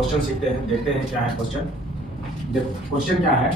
Question सीखते हैं, देखते हैं क्या है क्वेश्चन। देखो क्वेश्चन क्या है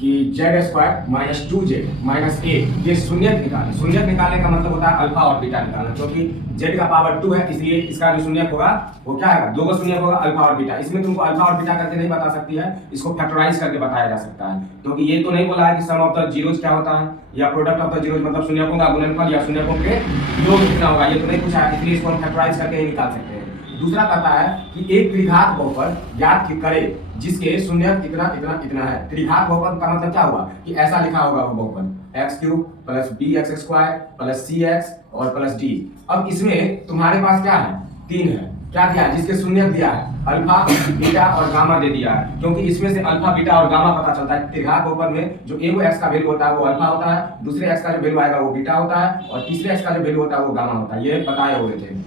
कि Z square minus 2z minus A ये शून्यक निकालें। शून्यक निकालने का मतलब होता है अल्फा और बीटा निकालना, क्योंकि z का पावर 2 है इसलिए इसका जो शून्यक होगा वो क्या है, दो शून्यक होगा अल्फा और बीटा। इसमें तुमको अल्फा और बीटा करके नहीं बता सकती है, इसको फैक्टराइज करके बताया जा सकता है, क्योंकि ये तो नहीं बोला है कि सम ऑफ द जीरोज क्या होता है या प्रोडक्ट ऑफ द जीरोज मतलब शून्यकों का गुणनफल या शून्यकों के योग कितना होगा, ये तो नहीं पूछा है, इसलिए इसको हम फैक्टराइज करके ही निकाल सकते हैं। दूसरा कहता है कि एक त्रिघात बहुपद ज्ञात करें जिसके शून्यक इतना इतना इतना है। त्रिघात बहुपद का मतलब क्या हुआ कि ऐसा लिखा होगा वो बहुपद x³ plus bx² plus cx और प्लस d। अब इसमें तुम्हारे पास क्या है, 3 है, क्या दिया है, जिसके शून्यक दिया है अल्फा बीटा और गामा दे दिया है, क्योंकि इसमें से अल्फा बीटा और गामा पता चलता है। त्रिघात बहुपद में जो एगो x का वैल्यू होता है वो अल्फा होता है, दूसरे x का जो वैल्यू आएगा वो बीटा होता है और तीसरे x का जो वैल्यू होता है वो गामा होता है। ये बताए हुए थे,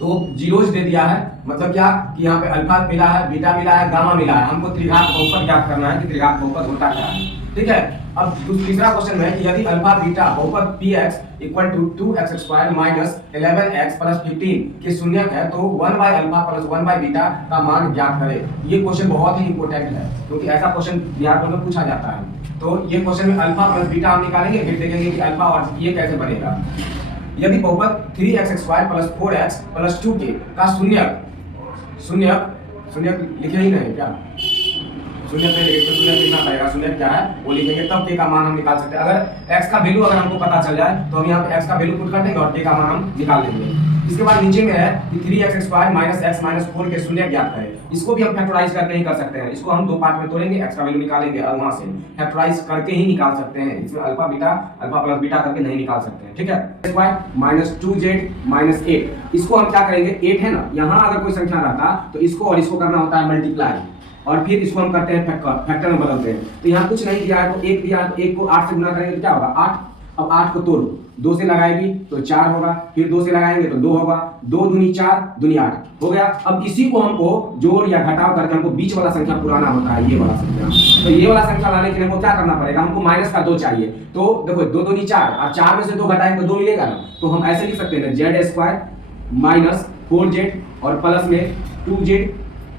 तो जीरोज दे दिया है, मतलब क्या कि यहाँ पे अल्फा मिला है, बीटा मिला है, गामा मिला है। हमको त्रिघात बहुपद ज्ञात करना है कि त्रिघात बहुपद होता क्या है, ठीक है। अब तीसरा क्वेश्चन में कि यदि अल्फा बीटा बहुपद px equal to 2x² minus 11x plus 15 के शून्यक है तो 1 by alpha plus 1 by beta का मान ज्ञात करें। ये क्वेश्चन बहुत ही इंपॉर्टेंट है, क्योंकि ऐसा क्वेश्चन बिहार बोर्ड में पूछा जाता है। तो ये क्वेश्चन में अल्फा प्लस बीटा हम निकालेंगे, फिर देखेंगे कि अल्फा और ये कैसे बनेगा। यदि बहुपद 3x² प्लस 4x प्लस 2 के का शून्यक लिखे ही नहीं क्या, शून्यक नहीं लिखे तो शून्यक लिखना पड़ेगा, शून्यक क्या है वो लिखेंगे, तब के का मान हम निकाल सकते हैं। अगर x का वैल्यू अगर हमको पता चल जाए तो हम यहाँ पे x का वैल्यू पुट कर देंगे और k का मान हम निकाल लेंगे। इसके बाद नीचे में है कि 3x² माइनस x माइनस 4 के शून्यक ज्ञात करें। इसको भी हम फैक्टराइज करके ही कर सकते हैं, इसको हम दो पार्ट में तोड़ेंगे, x का वैल्यू निकालेंगे और वहां से फैक्टराइज करके ही निकाल सकते हैं। इसमें अल्फा प्लस बीटा करके नहीं निकाल सकते हैं, ठीक है। स्क्वायर माइनस 2z माइनस 8, इसको हम क्या करेंगे, 8 है ना, यहाँ अगर कोई संख्या रहता तो इसको और इसको करना होता है मल्टीप्लाई, और फिर इसको हम करते हैं फैक्टर में बदलते हैं। तो यहाँ कुछ नहीं दिया है तो 1 दिया है, तो 1 को 8 से गुना करेंगे तो क्या होगा 8। अब 8 को तोड़ो, 2 से लगाएगी तो 4 होगा, फिर 2 से लगाएंगे तो 2 होगा, 2 दूनी 4 दूनी 8 हो गया। अब इसी को हमको जोड़ या घटाव करके हमको बीच वाला संख्या पुराना होता है, ये वाला संख्या। तो ये वाला संख्या लाने के लिए हमको क्या करना पड़ेगा, हमको माइनस का 2 चाहिए। तो देखो 2 दूनी 4 और 4 में से 2 घटाएंगे तो 2 मिलेगा ना, तो हम ऐसे लिख सकते हैं z² माइनस 4z और प्लस में 2z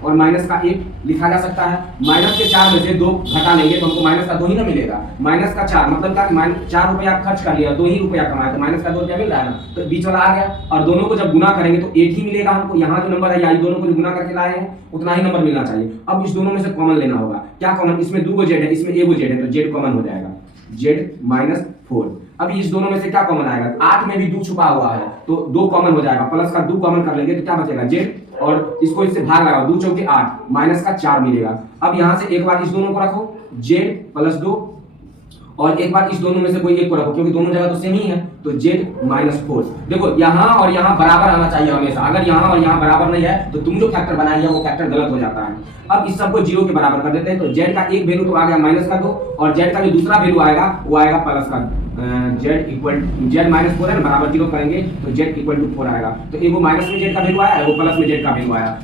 और माइनस का 1 लिखा जा सकता है। माइनस के 4 में से 2 घटा लेंगे तो हमको माइनस का 2 ही ना मिलेगा। माइनस का 4 मतलब क्या, 4 रुपया खर्च कर लिया, 2 ही रुपया कमाया, तो माइनस का 2 रुपया मिल रहा है ना, तो बीच वाला आ गया। और दोनों को जब गुना करेंगे तो 8 ही मिलेगा हमको। यहाँ जो नंबर है या दोनों को जो गुना करके लाए हैं उतना ही नंबर मिलना चाहिए। अब इस दोनों में से कॉमन लेना होगा। क्या कॉमन, इसमें 2 z है, इसमें 1 z है, तो z कॉमन हो जाएगा, z माइनस 4। अब इस दोनों में से क्या कॉमन आएगा, 8 में भी 2 छुपा हुआ है तो 2 कॉमन हो जाएगा, प्लस का 2 कॉमन कर लेंगे तो क्या बचेगा z, और इसको इससे भाग लगाओ, 2 चौके 8 माइनस का 4 मिलेगा। अब यहाँ से एक बार इस दोनों को रखो z प्लस 2 और एक बार इस दोनों में से कोई एक को रखो, क्योंकि दोनों जगह तो सेम ही है, तो z माइनस 4। देखो यहाँ और यहाँ बराबर आना चाहिए हमेशा, अगर यहाँ और यहाँ बराबर नहीं है तो तुम जो फैक्टर बनाई है वो फैक्टर गलत हो जाता है। अब इस सबको 0 के बराबर कर देते हैं, तो z का एक वैल्यू तो आ गया माइनस का 2 और z का जो दूसरा वैल्यू आएगा वो आएगा प्लस का z माइनस 4 है ना, बराबर 0 करेंगे तो z इक्वल टू 4 आएगा। तो एक वो माइनस में z का वैल्यू आया है, वो प्लस में z का वैल्यू आया।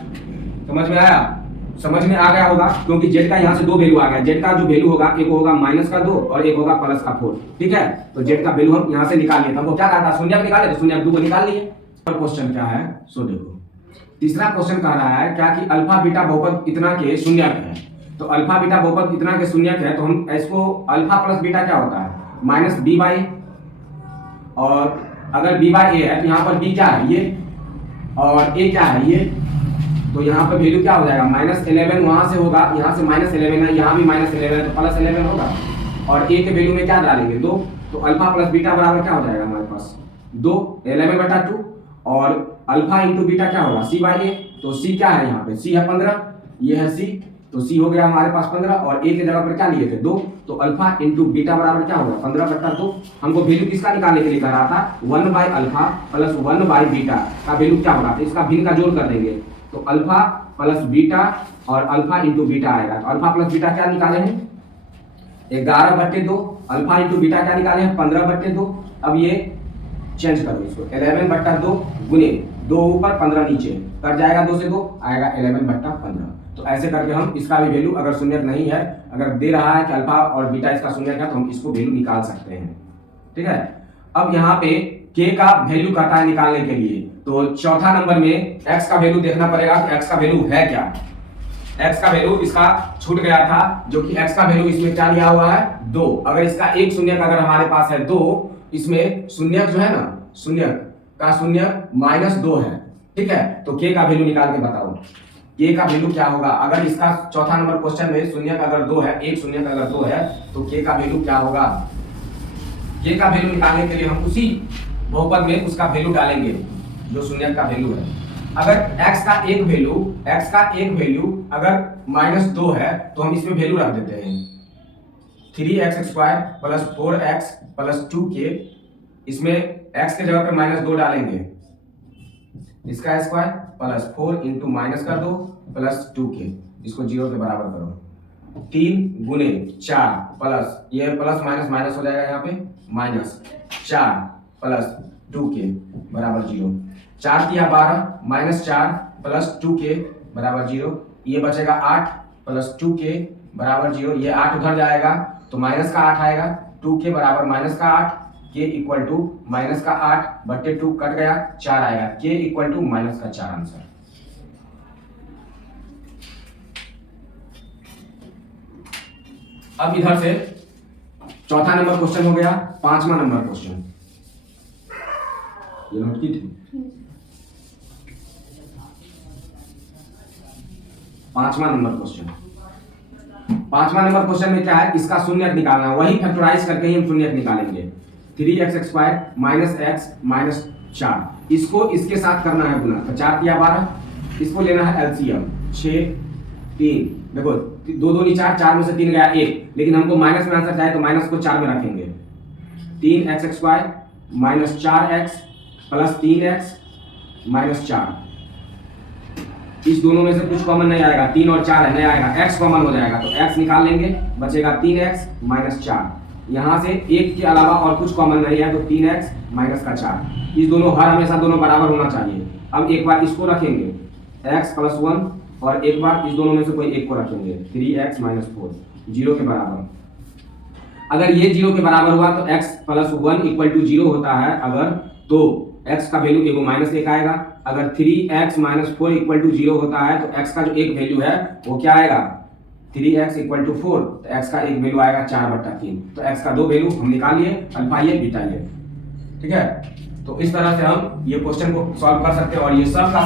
समझ में आया, समझ में आ गया होगा, क्योंकि z का यहाँ से 2 वैल्यू आ गया। z का जो वैल्यू होगा एक होगा माइनस का 2 और एक होगा प्लस का 4, ठीक है। तो z का वैल्यू हम यहाँ से निकाल लिए, हमको क्या कहा था, शून्यक निकाले तो शून्यक 2 को निकाल लिए। और क्वेश्चन क्या है सो देखो, तीसरा क्वेश्चन कह रहा है क्या कि अल्फा बीटा बहुपद इतना के शून्यक है। तो अल्फा बीटा बहुपद इतना के शून्यक है तो हम इसको अल्फा प्लस बीटा क्या होता है, माइनस b बाई, और अगर b बाई a है तो यहाँ पर b क्या है ये और a क्या है ये, तो यहाँ पर वैल्यू क्या हो जाएगा, माइनस 11 वहां से होगा, यहाँ से माइनस 11 है, यहाँ भी माइनस 11 है तो प्लस 11 होगा, और a के वैल्यू में क्या डालेंगे 2, तो अल्फा प्लस बीटा बराबर क्या हो जाएगा हमारे पास 2, 11/2 और अल्फा इंटू बीटा क्या होगा c बाई ए। तो c क्या है, यहाँ पे c है 15, ये है c, तो c हो गया हमारे पास 15 और a के जगह पर क्या लिए थे 2, तो अल्फा इंटू बीटा बराबर क्या होगा 15/2। हमको वैल्यू किसका निकालने के लिए कह रहा था, 1 by alpha plus 1 by beta का वैल्यू क्या होगा, तो इसका भिन्न का जोड़ कर देंगे, तो अल्फा प्लस बीटा और अल्फा इंटू बीटा आएगा। तो अल्फा प्लस बीटा क्या निकाले हैं 11/2, अल्फा इंटू बीटा क्या निकाले हैं 15/2। अब ये चेंज करो इसको, 11/2 गुने 2 ऊपर 15 नीचे, कट जाएगा 2 से 2 आएगा 11/15। तो ऐसे करके हम इसका भी वैल्यू अगर शून्यक नहीं है, अगर दे रहा है कि अल्फा और बीटा इसका शून्यक है तो हम इसको वैल्यू निकाल सकते हैं, ठीक है। अब यहाँ पे k का वैल्यू कहता है निकालने के लिए, तो चौथा नंबर में x का वैल्यू देखना पड़ेगा कि x का वैल्यू है क्या। x का वैल्यू इसका छूट गया था, जो कि x का वैल्यू इसमें क्या दिया हुआ है 2। अगर इसका एक शून्यक अगर हमारे पास है 2, इसमें शून्यक जो है ना, शून्यक का शून्यक -2 है, ठीक है। तो k का वैल्यू निकाल के बताओ, k का वैल्यू क्या होगा। अगर इसका चौथा नंबर क्वेश्चन में शून्यक अगर 2 है, एक शून्यक अगर 2 है, तो k का वैल्यू क्या होगा। k का वैल्यू निकालने के लिए हम उसी बहुपद में उसका वैल्यू डालेंगे जो शून्यक का वैल्यू है। अगर x का एक वैल्यू अगर -2 है, तो हम इसमें वैल्यू रख देते हैं 3x² + 4x + 2k। इसमें x के जगह पे -2 डालेंगे, इसका स्क्वायर प्लस 4 इंटू माइनस कर दो प्लस 2k, इसको 0 के बराबर करो। 3 गुने 4 प्लस, ये प्लस माइनस माइनस हो जाएगा, यहाँ पे -4 प्लस 2k बराबर 0। 4 किया 12 -4 प्लस 2k बराबर 0। ये बचेगा 8 प्लस 2k बराबर 0। ये 8 उधर जाएगा तो माइनस का 8 आएगा। 2k बराबर माइनस का 8, k इक्वल टू माइनस का 8 बट्टे 2 कट गया, 4 आएगा। k इक्वल टू माइनस का 4 आंसर। अब इधर से चौथा नंबर क्वेश्चन हो गया, पांचवा नंबर क्वेश्चन ये नोट की थी। पांचवा नंबर क्वेश्चन में क्या है, इसका शून्यक निकालना है। वही फैक्टराइज करके ही हम शून्यक निकालेंगे। 3x² - x -4, इसको इसके साथ करना है गुना, तो 4 किया 12, इसको लेना है एलसीएम 6 3। देखो 2 2 4, 4 में से 3 गया 1, लेकिन हमको माइनस में आंसर चाहिए तो माइनस को 4 में रखेंगे। 3x² - 4x + 3x - 4। इस दोनों में से कुछ कॉमन नहीं आएगा, 3 और 4 है, नहीं आएगा, x कॉमन हो जाएगा तो x निकाल लेंगे, बचेगा 3x - 4। यहाँ से 1 के अलावा और कुछ कॉमन नहीं है तो 3x - 4। इस दोनों हर हमेशा दोनों बराबर होना चाहिए। अब एक बार इसको रखेंगे x + 1, और एक बार इस दोनों में से कोई एक को रखेंगे 3x - 4, 0 के बराबर। अगर ये 0 के बराबर हुआ तो x + 1 = 0 होता है अगर, तो x का वैल्यू एगो -1 आएगा। अगर 3x - 4 = 0 होता है तो x का जो एक वैल्यू है वो क्या आएगा, 3x = 4, तो x का एक वैल्यू आएगा 4/3। तो x का 2 वैल्यू हम निकाल लिए, अल्फा ये बीटा ये, ठीक है। तो इस तरह से हम ये क्वेश्चन को सॉल्व कर सकते हैं, और ये सब का